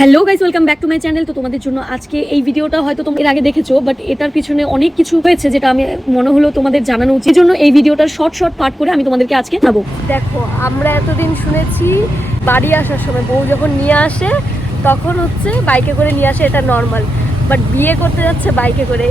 Hello guys, welcome back to my channel. তো তোমাদের জন্য আজকে এই ভিডিওটা হয়তো তোমরা এর আগে দেখেছো, বাট এটার পিছনে অনেক কিছু হয়েছে যেটা আমি মনে হলো তোমাদের জানানো উচিত। জন্য এই ভিডিওটার শর্ট পার্ট করে আমি তোমাদেরকে আজকে জানাবো। দেখো, আমরা এতদিন শুনেছি বাড়ি আসার সময় বউ যখন নিয়ে আসে তখন হচ্ছে বাইকে করে নিয়ে আসে, এটা নর্মাল। বাট বিয়ে করতে যাচ্ছে বাইকে করে।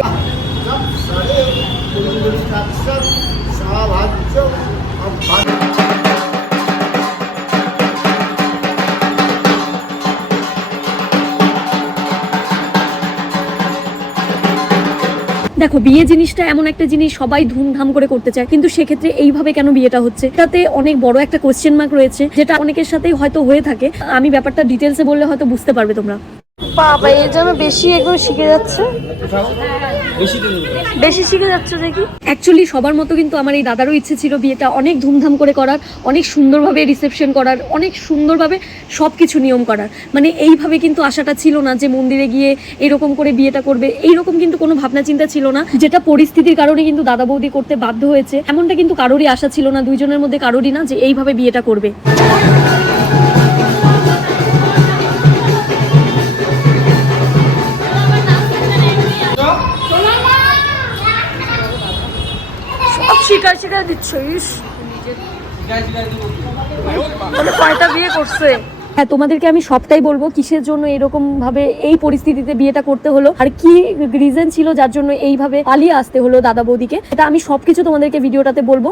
দেখো, বিয়ে জিনিসটা এমন একটা জিনিস সবাই ধুমধাম করে করতে চায়, কিন্তু সেক্ষেত্রে এইভাবে কেন বিয়েটা হচ্ছে, তাতে অনেক বড় একটা কোয়েশ্চেন মার্ক রয়েছে, যেটা অনেকের সাথেই হয়তো হয়ে থাকে। আমি ব্যাপারটা ডিটেলসে বললে হয়তো বুঝতে পারবে তোমরা। বাবা, এই জন্য বেশি একদম শিখে যাচ্ছে, বেশি শিখে যাচ্ছে দেখি। অ্যাকচুয়ালি সবার মতো কিন্তু আমার এই দাদারও ইচ্ছে ছিল বিয়েটা অনেক ধুমধাম করে করার, অনেক সুন্দরভাবে রিসেপশন করার, অনেক সুন্দরভাবে সবকিছু নিয়ম করার। মানে এইভাবে কিন্তু আশাটা ছিল না যে মন্দিরে গিয়ে এরকম করে বিয়েটা করবে, এইরকম কিন্তু কোনো ভাবনা চিন্তা ছিল না। যেটা পরিস্থিতির কারণে কিন্তু দাদা বৌদি করতে বাধ্য হয়েছে, এমনটা কিন্তু কারোরই আশা ছিল না, দুইজনের মধ্যে কারোরই না যে এইভাবে বিয়েটা করবে। শিকার দিচ্ছে, কয়টা বিয়ে করছে। হ্যাঁ, তোমাদেরকে আমি সবটাই বলবো কিসের জন্য এরকম ভাবে এই পরিস্থিতিতে বিয়েটা করতে হলো, আর কি রিজন ছিল যার জন্য এইভাবে পালিয়ে আসতে হলো দাদা বৌদিকে। এটা আমি সবকিছু তোমাদেরকে ভিডিওটাতে বলবো।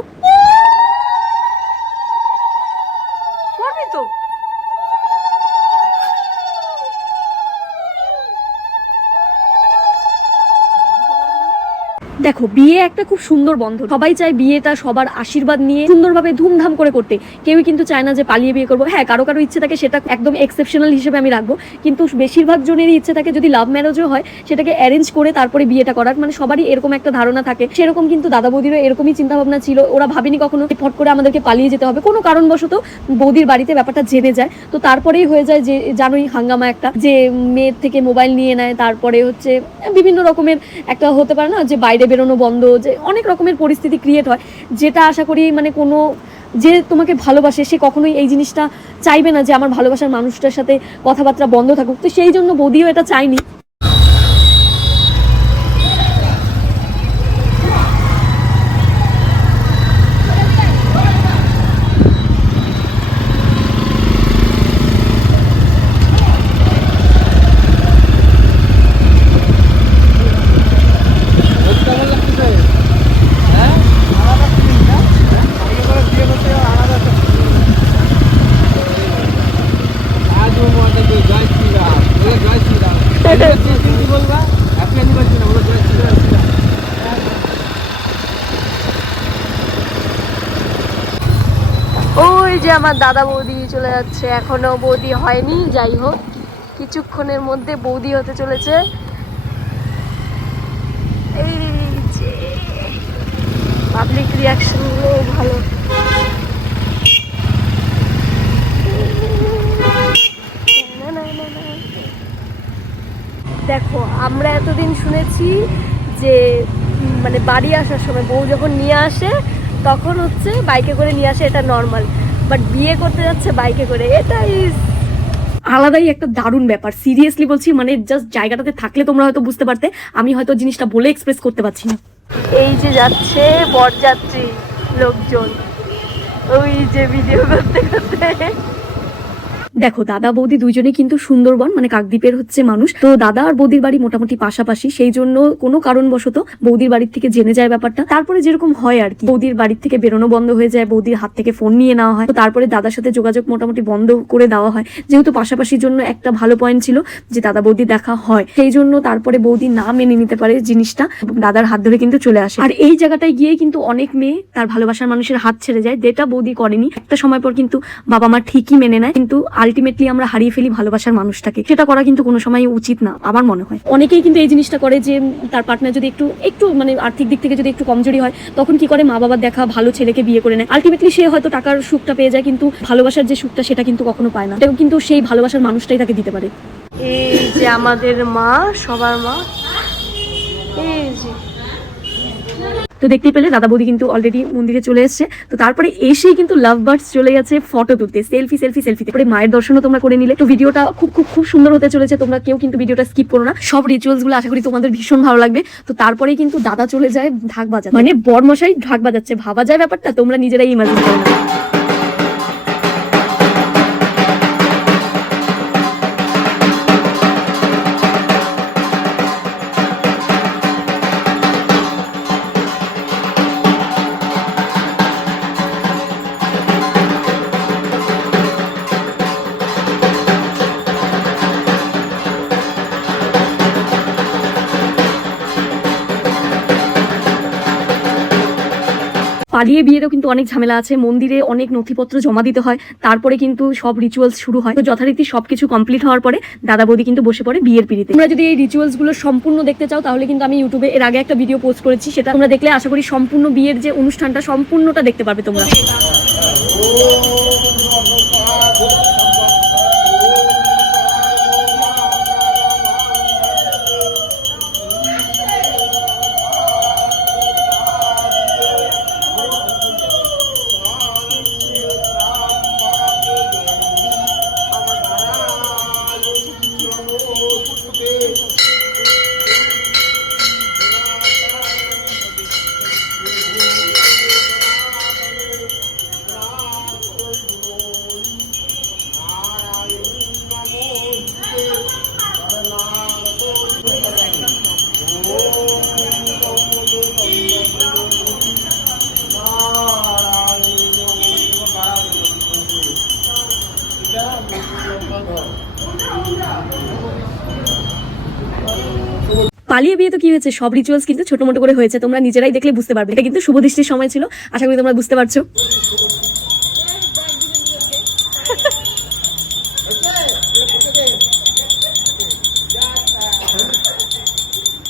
দেখো, বিয়ে একটা খুব সুন্দর বন্ধন, সবাই চায় বিয়েটা সবার আশীর্বাদ নিয়ে সুন্দরভাবে ধুমধাম করে করতে। কেউই কিন্তু চায় না যে পালিয়ে বিয়ে করবো। হ্যাঁ, কারো ইচ্ছে থাকে, সেটা একদম এক্সেপশনাল হিসেবে আমি রাখবো, কিন্তু বেশিরভাগ জনেরই ইচ্ছে থাকে যদি লাভ ম্যারেজও হয় সেটাকে অ্যারেঞ্জ করে তারপরে বিয়েটা করার। মানে সবারই এরকম একটা ধারণা থাকে, সেরকম কিন্তু দাদা বৌদিরও এরকমই চিন্তা ভাবনা ছিল। ওরা ভাবেনি কখনো ফট করে আমাদেরকে পালিয়ে যেতে হবে, কোনো কারণবশত বৌদির বাড়িতে ব্যাপারটা জেনে যায়, তো তারপরেই হয়ে যায় যে জানোই হাঙ্গামা একটা, যে মেয়ের থেকে মোবাইল নিয়ে নেয়, তারপরে হচ্ছে বিভিন্ন রকমের একটা হতে পারে না যে বাইরে বেরোনো বন্ধ, যে অনেক রকমের পরিস্থিতি ক্রিয়েট হয়, যেটা আশা করি মানে কোনো যে তোমাকে ভালোবাসে সে কখনোই এই জিনিসটা চাইবে না যে আমার ভালোবাসার মানুষটার সাথে কথাবার্তা বন্ধ থাকুক। তো সেই জন্য বৌদিও এটা চায়নি। ওই যে আমার দাদা বৌদি চলে যাচ্ছে, এখনো বৌদি হয়নি, যাই হোক কিছুক্ষণের মধ্যে বৌদি হতে চলেছে। এই যে পাবলিক রিয়াকশন গুলো ভালো। দেখো, আমরা এতদিন শুনেছি যে মানে বাড়ি আসার সময় বউ যখন নিয়ে আসে তখন হচ্ছে বাইকে করে নিয়ে আসে, এটা নর্মাল। বাট বিয়ে করতে যাচ্ছে বাইকে করে, এটাই আলাদাই একটা দারুণ ব্যাপার। সিরিয়াসলি বলছি, মানে জাস্ট জায়গাটাতে থাকলে তোমরা হয়তো বুঝতে পারতে, আমি হয়তো জিনিসটা বলে এক্সপ্রেস করতে পারছি না। এই যে যাচ্ছে বরযাত্রী লোকজন, ওই যে ভিডিও করতে করতে। দেখো, দাদা বৌদি দুইজনেই কিন্তু সুন্দরবন মানে কাকদ্বীপের হচ্ছে মানুষ, তো দাদা আর বৌদির বাড়ি মোটামুটি পাশাপাশি, সেই জন্য কোনো কারণবশত বৌদির বাড়ির থেকে জেনে যায় ব্যাপারটা। তারপরে যেরকম হয় আর কি, বৌদির বাড়ির থেকে বেরোনো বন্ধ হয়ে যায়, বৌদির হাত থেকে ফোন নিয়ে নেওয়া হয়, তো তারপরে দাদার সাথে যোগাযোগ মোটামুটি বন্ধ করে দেওয়া হয়। যেহেতু পাশাপাশির জন্য একটা ভালো পয়েন্ট ছিল যে দাদা বৌদি দেখা হয়, সেই জন্য তারপরে বৌদি না মেনে নিতে পারে জিনিসটা, দাদার হাত ধরে কিন্তু চলে আসে। আর এই জায়গাটায় গিয়ে কিন্তু অনেক মেয়ে তার ভালোবাসার মানুষের হাত ছেড়ে যায়, যেটা বৌদি করেনি। একটা সময় পর কিন্তু বাবা মা ঠিকই মেনে নেয়, কিন্তু আলটিমেটলি আমরা হারিয়ে ফেলি ভালোবাসার মানুষটাকে। সেটা করা কিন্তু কোনো সময় উচিত না আমার মনে হয়। অনেকেই কিন্তু এই জিনিসটা করে যে তার পার্টনার যদি একটু মানে আর্থিক দিক থেকে যদি একটু কমজোরি হয়, তখন কি করে মা বাবার দেখা ভালো ছেলেকে বিয়ে করে নেয়। আলটিমেটলি সে হয়তো টাকার সুখটা পেয়ে যায়, কিন্তু ভালোবাসার যে সুখটা সেটা কিন্তু কখনো পায় না। এটা কিন্তু সেই ভালোবাসার মানুষটাই তাকে দিতে পারে। এই যে আমাদের মা, সবার মা, এই যে তো দেখতেই পেলে দাদা বৌদি কিন্তু অলরেডি মন্দিরে চলে এসছে। তো তারপরে এসেই কিন্তু লাভ বার্ডস চলে গেছে ফটো তুলতে, সেলফি সেলফি সেলফি। তারপরে মায়ের দর্শনও তোমরা করে নিলে। তো ভিডিওটা খুব খুব খুব সুন্দর হতে চলেছে, তোমরা কেউ কিন্তু ভিডিওটা স্কিপ করো না। সব রিচুয়ালস গুলো আশা করি তোমাদের ভীষণ ভালো লাগবে। তো তারপরেই কিন্তু দাদা চলে যায় ঢাক বাজাতে, মানে বরমশাই ঢাক বাজাচ্ছে। ভাবা যায় ব্যাপারটা, তোমরা নিজেরাই ইমাজিন করো না। পালিয়ে বিয়েরও কিন্তু অনেক ঝামেলা আছে, মন্দিরে অনেক নথিপত্র জমা দিতে হয়, তারপরে কিন্তু সব রিচুয়ালস শুরু হয়। তো যথারীতি সবকিছু কমপ্লিট হওয়ার পরে দাদা বৌদি কিন্তু বসে পড়ে বিয়ের পিড়িতে। তোমরা যদি এই রিচুয়ালস গুলো সম্পূর্ণ দেখতে চাও তাহলে কিন্তু আমি ইউটিউবে এর আগে একটা ভিডিও পোস্ট করেছি, সেটা তোমরা দেখলে আশা করি সম্পূর্ণ বিয়ের যে অনুষ্ঠানটা সম্পূর্ণটা দেখতে পারবে তোমরা। পালিয়ে বিয়ে তো কি হয়েছে, সব রিচুয়ালস কিন্তু ছোট মোটো করে হয়েছে, তোমরা নিজেরাই দেখলে বুঝতে পারবে। এটা কিন্তু শুভ দৃষ্টির সময় ছিল, আশা করি তোমরা বুঝতে পারছো।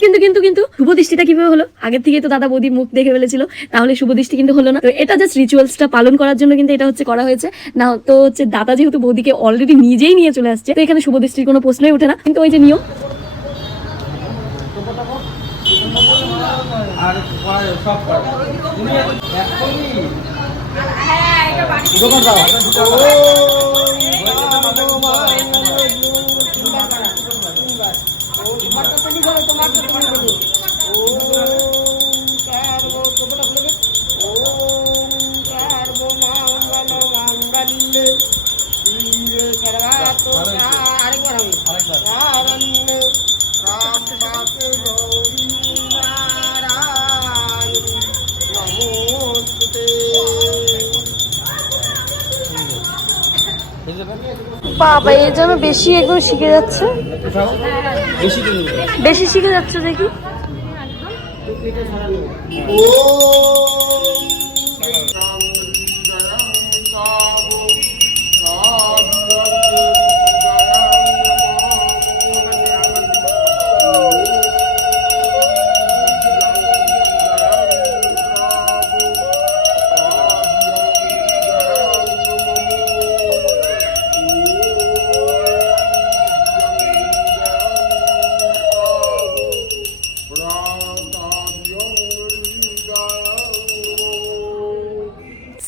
কিন্তু কিন্তু কিন্তু শুভ দৃষ্টিটা কিভাবে হলো? আগের থেকে তো দাদা বৌদি মুখ দেখে ফেলেছিল, তাহলে শুভ দৃষ্টি কিন্তু হলো না। তো এটা জাস্ট রিচুয়ালসটা পালন করার জন্য কিন্তু এটা হচ্ছে করা হয়েছে। না তো হচ্ছে দাদা যেহেতু বৌদিকে অলরেডি নিজেই নিয়ে চলে আসছে, তো এখানে শুভ দৃষ্টির কোনো প্রশ্নই ওঠে না। কিন্তু ওই যে নিয়ম, বাবা এর জন্য বেশি একদম শিখে যাচ্ছে, বেশি শিখে যাচ্ছে দেখি।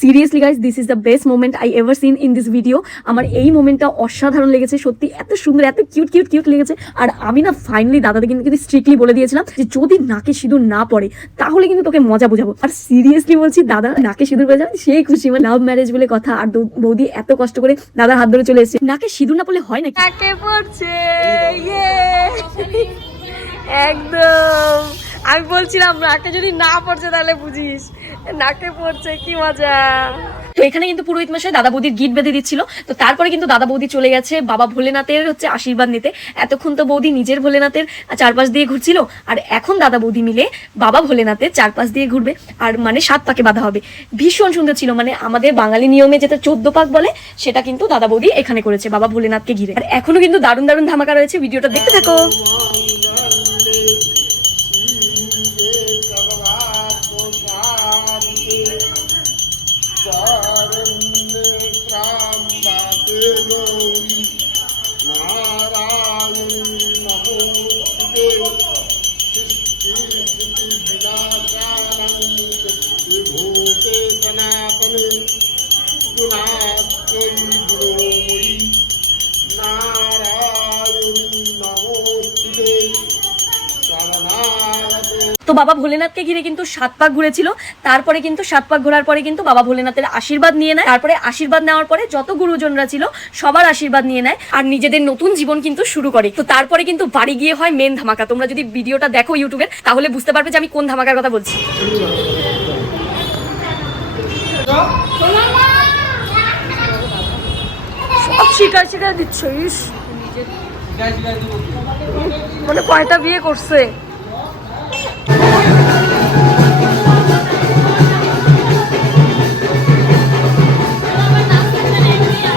Seriously guys, this is the best moment I ever seen in this video. আমার এই মোমেন্টটা অসাধারণ লেগেছে, সত্যি এত সুন্দর, এত কিউট কিউট কিউট লেগেছে। আর আমি না ফাইনালি দাদাদের কিন্তু স্ট্রিক্টলি বলে দিয়েছিলাম যে যদি নাকে সিঁদুর না পড়ে তাহলে কিন্তু তোকে মজা বোঝাবো। আর সিরিয়াসলি বলছি, দাদা নাকে সিঁদুর পড়ে যাবে সেই খুশি, মানে লাভ ম্যারেজ বলে কথা। আর বৌদি এত কষ্ট করে দাদার হাত ধরে চলে এসেছে। নাকে সিঁদুর না পড়লে হয় নাকি? নাকে পড়ছে, একদম আমি বলছিলাম নাকে যদি না পড়ছে তাহলে বুঝিস, নাকে পড়ছে, কি মজা। তো এখানে কিন্তু পুরোহিত মশাই দাদা বৌদির গিট বেঁধে দিচ্ছিল। তো তারপরে কিন্তু দাদা বৌদি চলে গেছে বাবা ভোলেনাথের হচ্ছে আশীর্বাদ নিতে। এতক্ষণ তো বৌদি নিজের ভোলেনাথের চারপাশ দিয়ে ঘুরছিল, আর এখন দাদা বৌদি মিলে বাবা ভোলেনাথের চারপাশ দিয়ে ঘুরবে, আর মানে 7 পাকে বাঁধা হবে। ভীষণ সুন্দর ছিল, মানে আমাদের বাঙালি নিয়মে যেটা 14 পাক বলে সেটা কিন্তু দাদা বৌদি এখানে করেছে বাবা ভোলেনাথকে ঘিরে। আর এখনো কিন্তু দারুণ দারুণ ধামাকা রয়েছে, ভিডিওটা দেখতে থাকো। তো বাবা ভোলেনাথকে ঘিরে কিন্তু 7 পাক ঘুরেছিল, তারপরে কিন্তু 7 পাক ঘোরার পরে কিন্তু বাবা ভোলেনাথের আশীর্বাদ নিয়ে নেয়, তারপরে আশীর্বাদ নেওয়ার পরে যত গুরুজনরা ছিল সবার আশীর্বাদ নিয়ে নেয় আর নিজেদের নতুন জীবন কিন্তু শুরু করে। তো তারপরে কিন্তু বাড়ি গিয়ে হয় মেন ধামাকা। তোমরা যদি ভিডিওটা দেখো ইউটিউবে তাহলে বুঝতে পারবে যে আমি কোন ধামাকার কথা বলছি। সব শিকার দিচ্ছ, ইস মানে কয়টা বিয়ে করছে।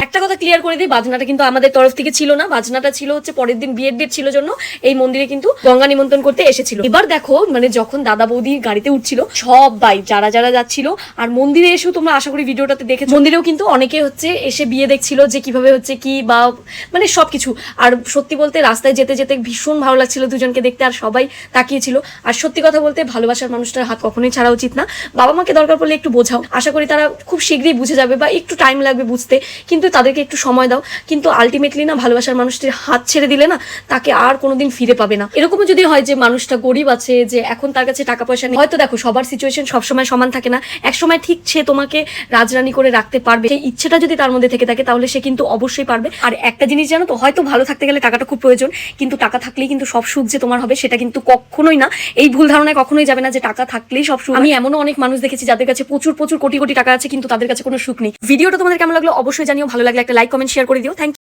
একটা কথা ক্লিয়ার করে দিই, বাজনাটা কিন্তু আমাদের তরফ থেকে ছিল না, বাজনাটা ছিল হচ্ছে পরের দিন বিয়ের ডেট ছিল জন্য এই মন্দিরে কিন্তু গঙ্গা নিমন্ত্রণ করতে এসেছিল। এবার দেখো মানে যখন দাদা বৌদি গাড়িতে উঠছিল সবাই যারা যারা যাচ্ছিল আর মন্দিরে এসেও তোমরা আশা করি ভিডিওটাতে দেখেছো, মন্দিরেও কিন্তু অনেকে হচ্ছে এসে বিয়ে দেখছিল যে কিভাবে হচ্ছে কি বা মানে সবকিছু। আর সত্যি বলতে রাস্তায় যেতে যেতে ভীষণ ভালো লাগছিল দুজনকে দেখতে আর সবাই তাকিয়েছিল। আর সত্যি কথা বলতে ভালোবাসার মানুষটার হাত কখনোই ছাড়া উচিত না। বাবা মাকে দরকার পড়লে একটু বোঝাও, আশা করি তারা খুব শীঘ্রই বুঝে যাবে বা একটু টাইম লাগবে বুঝতে, কিন্তু তাদেরকে একটু সময় দাও। কিন্তু আলটিমেটলি না ভালোবাসার মানুষটির হাত ছেড়ে দিলে না তাকে আর কোনোদিন ফিরে পাবে না। এরকমও যদি হয় যে মানুষটা গরিব আছে, যে এখন তার কাছে টাকা পয়সা নেই, হয়তো দেখো সবার সিচুয়েশন সবসময় সমান থাকে না, একসময় ঠিক সে তোমাকে রাজরানী করে রাখতে পারবে, সেই ইচ্ছেটা যদি তার মধ্যে থেকে থাকে তাহলে সে কিন্তু অবশ্যই পারবে। আর একটা জিনিস জানো তো, হয়তো ভালো থাকতে গেলে টাকাটা খুব প্রয়োজন, কিন্তু টাকা থাকলেই কিন্তু সব সুখ যে তোমার হবে সেটা কিন্তু কখনোই না। এই ভুল ধারণায় কখনোই যাবে না যে টাকা থাকলেই সব সুখ। আমি এমনও অনেক মানুষ দেখেছি যাদের কাছে প্রচুর প্রচুর কোটি কোটি টাকা আছে কিন্তু তাদের কাছে কোনো সুখ নেই। ভিডিওটা তোমাদের কেমন লাগলো অবশ্যই জানিও, ভালো লাগলে একটা লাইক কমেন্ট শেয়ার করে দিও। থ্যাংক